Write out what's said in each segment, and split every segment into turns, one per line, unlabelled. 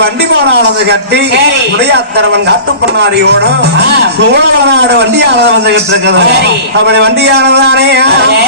கட்டி
சரி.
உடையாத்தரவன் காட்டு பண்ணாடியோட. சோழநாடு வண்டியானது வந்துகிட்டு இருக்குது
சரி.
அப்படி வண்டியானதானே
அதே.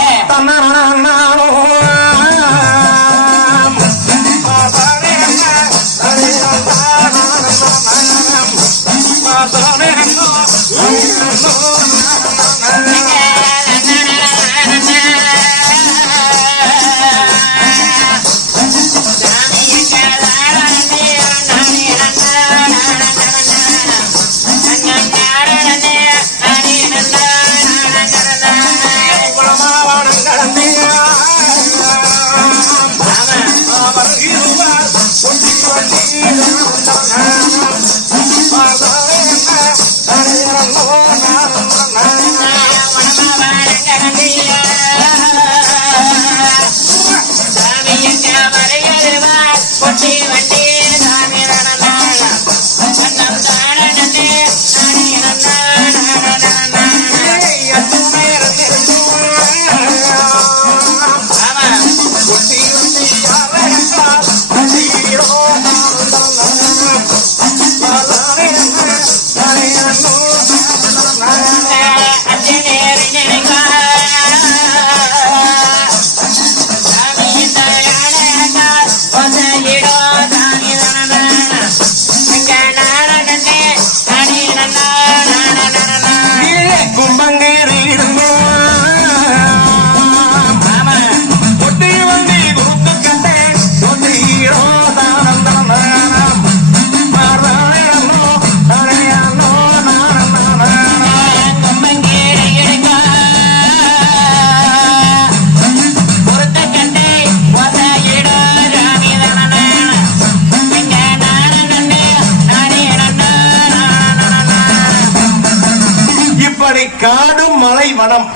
இப்படி காடு மலை வனம்.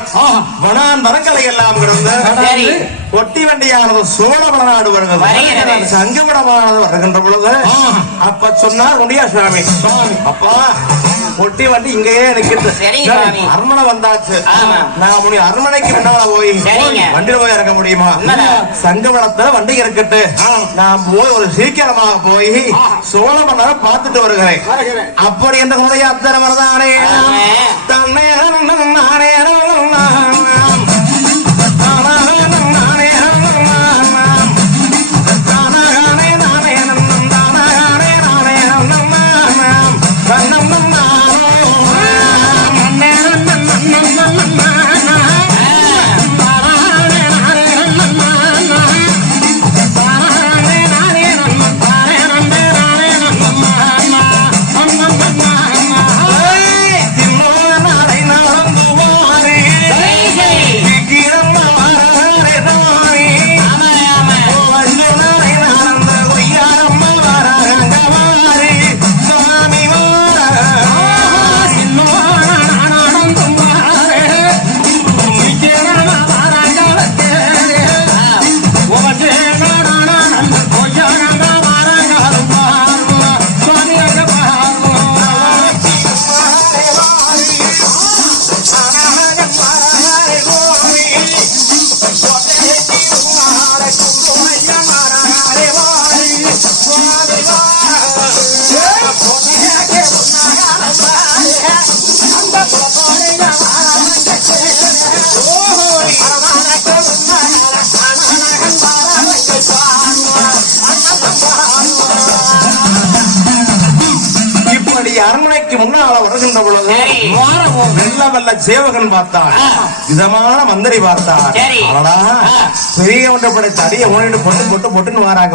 வனான் மரங்களை எல்லாம் கிடந்து. ஒட்டி வண்டியானது சோழ வளநாடு வருகிறது. சங்கமடமானது வருகின்ற பொழுது அப்ப சொன்னார் உண்டியா சுவாமி. அப்பா ஒட்டி வண்டி இங்கேயே நிக்கிறது. அரண்மனை வந்தாச்சு. நான் முடி அரண்மனைக்கு முன்னால போய். வண்டியில போய் இறங்க முடியுமா
உண்மைதான்.
சங்கமடத்துல வண்டி இருக்கட்டு நான் போய் ஒரு சீக்கிரமாக போய் சோழ மன்னரை பார்த்துட்டு வருகிறேன் அப்படி என்ற முறையா அத்தனை மரதானே
ஆமா.
தன்னை அரண்மனைக்கு முன்னால வருகின்ற பொழுது. வெள்ள வெள்ள சேவகன் பார்த்தான் விதமான மந்திரி பார்த்தான். அடடா. பெரிய ஒன்றை படைத்த அடிய ஊனிட்டு பொட்டு பொட்டு பொட்டுன்னு வராங்க.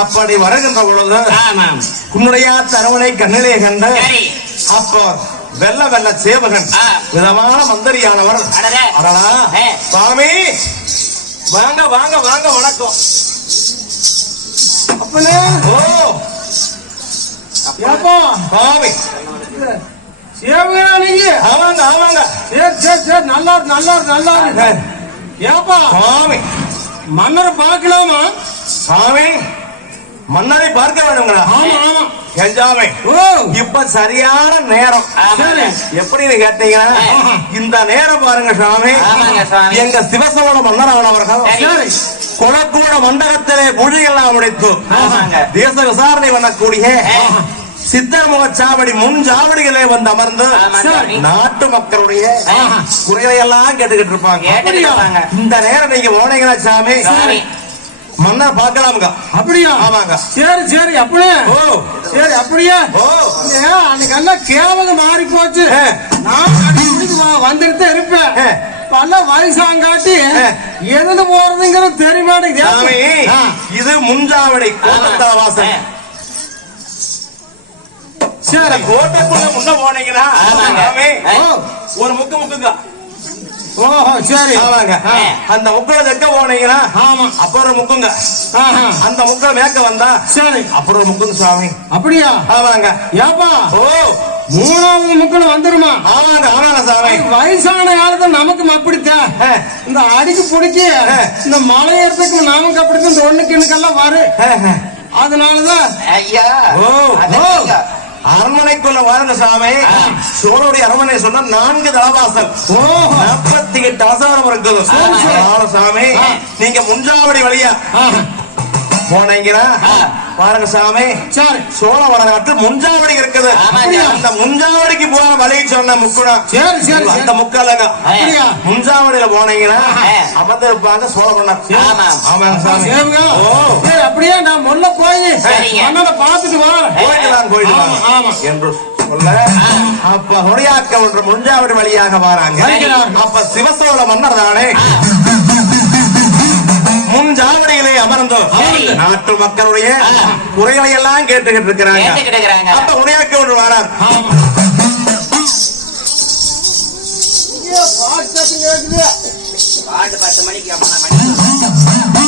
அப்படி வருகின்ற பொழுது உன்னுடைய தரவனை கண்ணிலே கண்ட அப்போ வெள்ள வெள்ள சேவகன். விதமான மந்திரியானவர்
அடடே.
சாமி வாங்க வாங்க வாங்க வணக்கம் ஓ.
ஏப்பா.
சாமி
சேவகனா நீங்க.
ஆமாங்க ஆமாங்க.
சரி சரி சரி நல்லா நல்லா இருக்கு, நல்லா. ஏப்பா.
சாமி
மன்னரை பார்க்கலாமா?
சாமி மன்னரை பார்க்க வேணுங்களா?
ஆமா ஆமா. ஓ
இப்ப சரியான நேரம். எப்படின்னு கேட்டீங்கன்னா இந்த நேரம் பாருங்க சாமி. எங்க சிவசோழ மன்னரான அவர்கள். குளக்கூட மண்டபத்திலே முடித்து
ஆமாங்க.
தேச விசாரணை பண்ணக்கூடிய சித்தர் முகச்சாவடி முன் சாவடிகளே வந்து அமர்ந்து. நாட்டு மக்களுடைய. குறைகளை எல்லாம் கேட்டுக்கிட்டு இருப்பாங்க. இந்த நேரம் நீங்க போனீங்கன்னா சாமி
சாமி.
மன்னர் பார்க்கலாமுங்க
அப்படியா
ஆமாங்க.
சரி சரி அப்படியே
ஓ
சரி அப்படியே
ஓ
அன்னைக்கு எல்லாம் கேவலம் மாறி போச்சு. நான் வந்துட்டு தான் இருப்பேன். பல வயசாங்காட்டி. எதுல போறதுங்கிறது தெரிய மாட்டேங்குது.
இது முன்சாவடி கோட்டத்தல வாசல்.
சரி
கோட்டைக்குள்ள முன்ன போனீங்கன்னா ஒரு முக்கு முக்குங்க
ஓஹோ சரி.
ஆமாங்க. அந்த முக்குல தெக்க போனீங்கன்னா
ஆமா.
அப்புறம் முக்குங்க. அந்த முக்குல மேக்க வந்தா
சரி.
அப்புறம் முக்குங்க சாமி
அப்படியா?
ஆமாங்க.
ஏப்பா
ஓ.
மூணாவது முக்கணும் வந்துருமா?
ஆமாங்க ஆமாங்க சாமி
வயசான காலத்துல நமக்கு அப்படித்தான். இந்த அடிக்கு
ஆ.
இந்த மலை ஏறதுக்கு நமக்கு அப்படித்தான் இந்த ஒண்ணு கிணக்கெல்லாம் வரும்
ஆ, ஆ.
அதனாலதான்
ஐயா.
ஓ. அரண்மனைக்குள்ள வாருங்க சாமி சோழருடைய அரண்மனை சொன்னா நான்கு தலவாசல். நாற்பத்தி எட்டு அவசரம் இருக்குது. சாமி நீங்க முன்சாவடி வழியா. போனீங்கன்னா. பாருங்க சாமி.
சரி.
சோழ வடநாட்டு முன்சாவடி இருக்குது. அந்த முன்சாவடிக்கு போற வழி சொன்ன முக்குடா.
சரி சரி
அந்த முக்காலங்க.
அப்படியா?
முன்சாவடியில போனீங்கன்னா. அமர்ந்து இருப்பாங்க சோழ மன்னர்
ஆமா.
ஆமாங்க சாமி. ஓ.
அப்படியே நான் முன்ன போய். மன்னரை பார்த்துட்டு வா.
போயிடலாம் போயிடலாம்.
ஆமா.
என்று சொல்ல அப்ப நொடியாக்கம் என்ற முன்சாவடி வழியாக வராங்க. அப்ப சிவசோழ மன்னர் தானே? முன்சாவடியிலே அமர்ந்து
சரி.
நாட்டு மக்களுடைய குறைகளை எல்லாம் கேட்டுக்கிட்டு இருக்கிறாங்க. அப்ப நொடியாக்கம் ஒன்று வரார்.
ஆமா.
பாட்டு பத்து மணிக்கு அப்புறம் மணி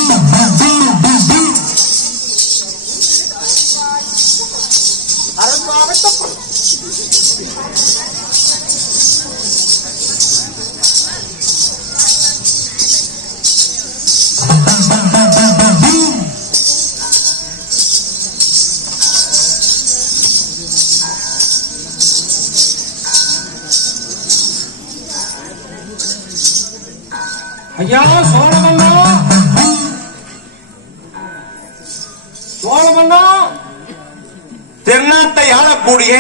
ஐயா சோழமன்னா சோழமன்னா
தென்னாட்டை ஆளக்கூடிய.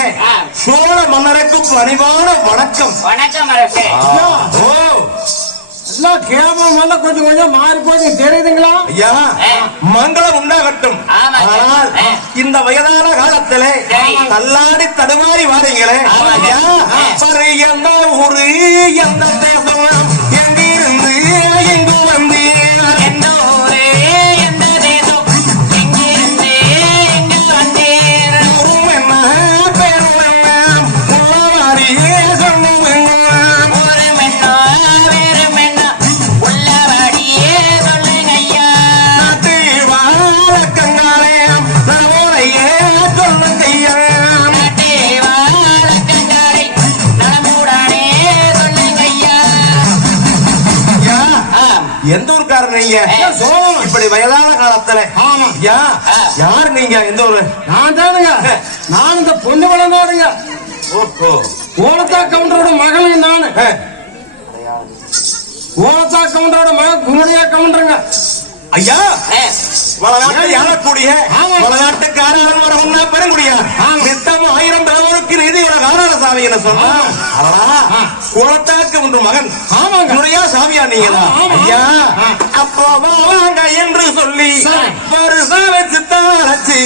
சோழ மன்னருக்கும் பணிவான வணக்கம்
வணக்கம் அரசே
ஓ
எல்லாம் கேவலம் எல்லாம் கொஞ்சம் கொஞ்சம் மாறி போச்சு தெரியுதுங்களா
ஐயா. மங்களம் உண்டாகட்டும். ஆனால். இந்த வயதான காலத்திலே. தள்ளாடி தடுமாறி வாரீங்களே. ஐயா. சரி எந்த ஊரு எந்த தேசம்
சோழன்
இப்படி வயதான காலத்துல
ஆமா.
யா. யார் நீங்க எந்த ஊரு?
நான் தானுங்க. நான் இந்த பொண்ணு வளர்ந்தாருங்க
ஓஹோ.
ஓலத்தா கவுண்டரோட மகளுங்க நானு. ஓலத்தா கவுண்டரோட மகன் குமரியா கவுண்டருங்க.
ஐயா
ஆ.
வளநாட்டை ஆளக்கூடிய
ஆமா.
வளநாட்டுக்காரன். நித்தம் ஆயிரம் பிளவருக்கு நிதி உலக ஆராத சாமி என்ன சொன்னா? அடடா. குளத்தாக்கு ஒன்று மகன். நுழையா சாமியா நீங்களா. ஐயா. அப்போ வாங்க என்று சொல்லி
சரி.
வருஷம் வச்சு தாரச்சு.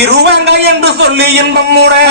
இருவாங்க என்று சொல்லி இன்பம் உடைய